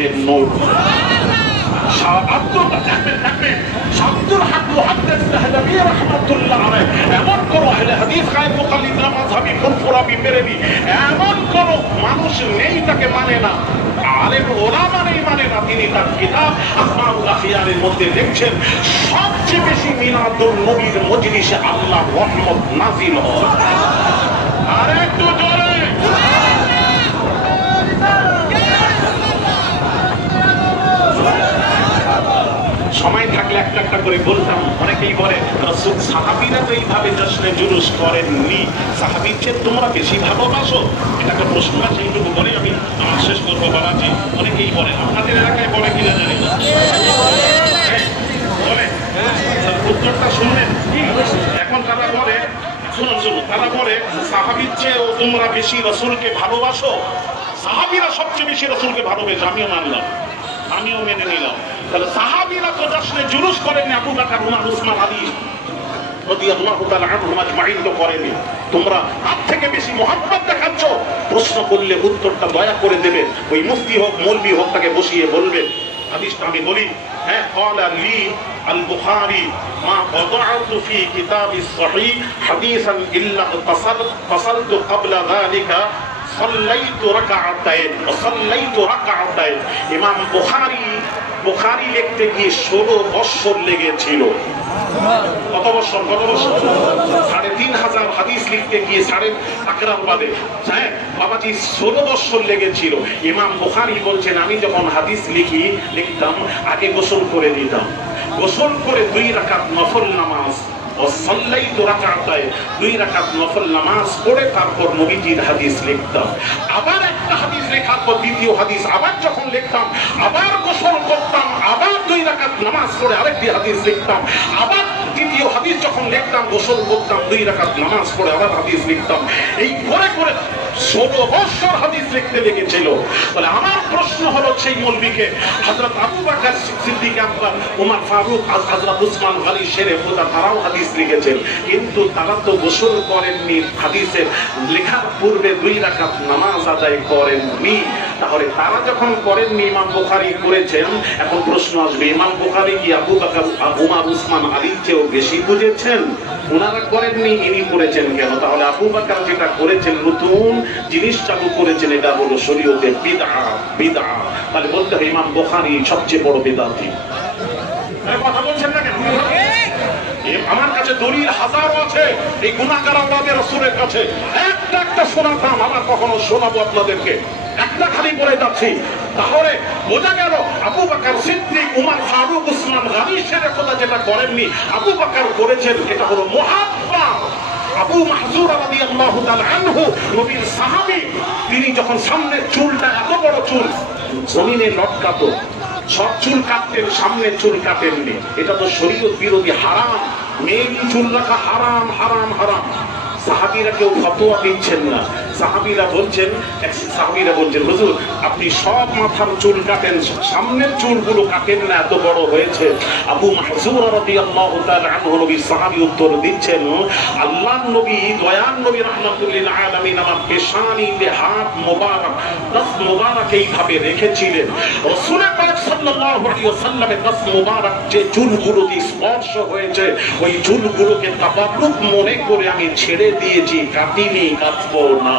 মুহাম্মাদের নূর। এমন কোন আহলে হাদিস গায়েব মুকাল্লিদরা মাযহাবী ফুরফুরাবি বেরেলি এমন কোন মানুষ নেই তাকে মানে না, আলেম ওলামা নেই মানে না। তিনি তার কিতাব আসমাউল আখিয়ারের মধ্যে লিখছেন সবচেয়ে বেশি মিলাদুন নবীর মজলিসে আল্লাহর রহমত নাযিল হয়। আর একটু জোরে সময় থাকলে একটা একটা করে বলতাম। অনেকেই বলে রাসূল সাহাবীরা তো এইভাবে জশ্নে জুলুস করেননি, সাহাবীর চেয়ে তোমরা বেশি ভালোবাসো, এটা একটা প্রশ্ন আছে। এইটুকু বলে আমি আমার শেষ করবো বাবাজি। অনেকেই বলে, আপনাদের এলাকায় বলে কিনা জানি না, বলে উত্তরটা শুনলেন। এখন তারা বলে, শুনুন শুনুন, তারা বলে সাহাবীর চেয়েও তোমরা বেশি রাসূলকে ভালোবাসো। সাহাবীরা সবচেয়ে বেশি রাসূলকে ভালোবেসে, আমিও মানলাম, আমিও মেনে নিলাম। তাহলে সাহাবীরা তো জশ্নে জুলুস করেনি, আবু বকর, উমর, উসমান, আলী রাদিয়াল্লাহু তাআলা আনহুম আজমাইন তো করেনি। তোমরা তার থেকে বেশি মুহাব্বত দেখাচ্ছ। প্রশ্ন করলে উত্তরটা দয়া করে দেবেন। ওই মুফতি হোক মৌলভী হোক তাকে বসিয়ে বলবেন। হাদিসটা আমি বলি, হ্যাঁ, ক্বালা লি আল বুখারী মা ওয়াদা'তু ফি কিতাবিস সহিহ হাদিসান ইল্লা তাসালতু ক্বাবলা যালিকা সাল্লাইতু রাকা'তাইন ওয়া সাল্লাইতু রাকা'তাইন। ইমাম বুখারী লিখতে গিয়ে 16 বছর লেগেছিল। কত বছর? 3500 হাদিস লিখতে গিয়ে আকরাম বাদে, হ্যাঁ বাবাজি, 16 বছর লেগেছিল। ইমাম বুখারী বলছেন, আমি যখন হাদিস লিখতাম আগে গোসল করে নিতাম, গোসল করে 2 রাকাত নফল নামাজ ও সাল্লাইতু রাকা'তাইন 2 রাকাত নফল নামাজ পড়ে তারপর নবীজির হাদিস লিখতাম। আবার একটা হাদিস লেখার পর দ্বিতীয় হাদিস আবার যখন লিখতাম, আবার গোসল করতাম, আবার 2 রাকাত নামাজ পড়ে আরেকটি হাদিস লিখতাম। আবার দ্বিতীয় হাদিস যখন লিখতাম, গোসল করতাম, 2 রাকাত নামাজ পড়ে আবার হাদিস লিখতাম। এই করে করে 16 বছর হাদিস লিখতে লেগেছিল। তাহলে আমার প্রশ্ন হলো, সেই মৌলবীকে হযরত আবু বকর সিদ্দিক আকবর, ওমর ফারুক, হযরত উসমান গনি শেরে খোদা তারাও হাদিস লিখেছেন, কিন্তু তারা তো গোসল করেননি, হাদিসের লেখার পূর্বে 2 রাকাত নামাজ আদায় করেননি। তাহলে তারা যখন করেননি, ইমাম বুখারী করেছেন। এখন প্রশ্ন আসবে, ইমাম বুখারী কি আবু বকর, ওমর, উসমান, আলীর চেয়েও বেশি বুঝেছেন? ওনারা করেননি, ইনি করেছেন কেন? তাহলে আবু বকর যেটা করেছেন, নতুন জিনিস চালু করেছেন, এটা হলো শরীয়তে বিদআ। তাহলে বলতে হবে ইমাম বুখারী সবচেয়ে বড় বিদআতি। কথা বলছেন না কেন? আমার কাছে দলিল হাজারো আছে এই গুনাহগার আওলাদে রাসূলের কাছে। একটা শোনাতাম, আমার কখনো শোনাবো আপনাদেরকে, একটা খালি বলে যাচ্ছি। তাহলে বোঝা গেল আবু বকর সিদ্দিক, ওমর ফারুক, উসমান গনি শেরে খোদা যেটা করেননি, আবু বকর করেছেন। এটা হলো মুহাব্বত। আবু মাহজুর রাদিয়াল্লাহু তাআলা আনহু নবীর সাহাবী, তিনি যখন সামনের চুলটা, এত বড় চুল জমিনে লটকাতো, সব চুল কাটতেন, সামনের চুল কাটেননি। এটা তো শরীয়ত বিরোধী, হারাম। মেয়ের চুল রাখা হারাম, হারাম, হারাম। সাহাবীরা কেউ ফতোয়া দিচ্ছেন না। সাহাবীরা বলছেন হুজুর আপনি সব মাথার চুল কাটেন, সামনের চুলগুলো কাটেন না, এত বড় হয়েছে। আবু মাহজুর রাদিয়াল্লাহু তাআলা আনহু নবীর সাহাবী উত্তর দিচ্ছেন, আল্লাহর নবী, দয়ার নবী রাহমাতুল লিল আলামিন আমার পেশানিতে হাত মোবারক, দস্ত মোবারক এইভাবে রেখেছিলেন। রাসূল পাক সাল্লাল্লাহু আলাইহি ওয়াসাল্লামের দস্ত মোবারক যে চুলগুলো দিয়ে স্পর্শ হয়েছে, ওই চুলগুলোকে তাবাররুক মনে করে আমি ছেড়ে দিয়েছি, কাটিনি, কাটবো না।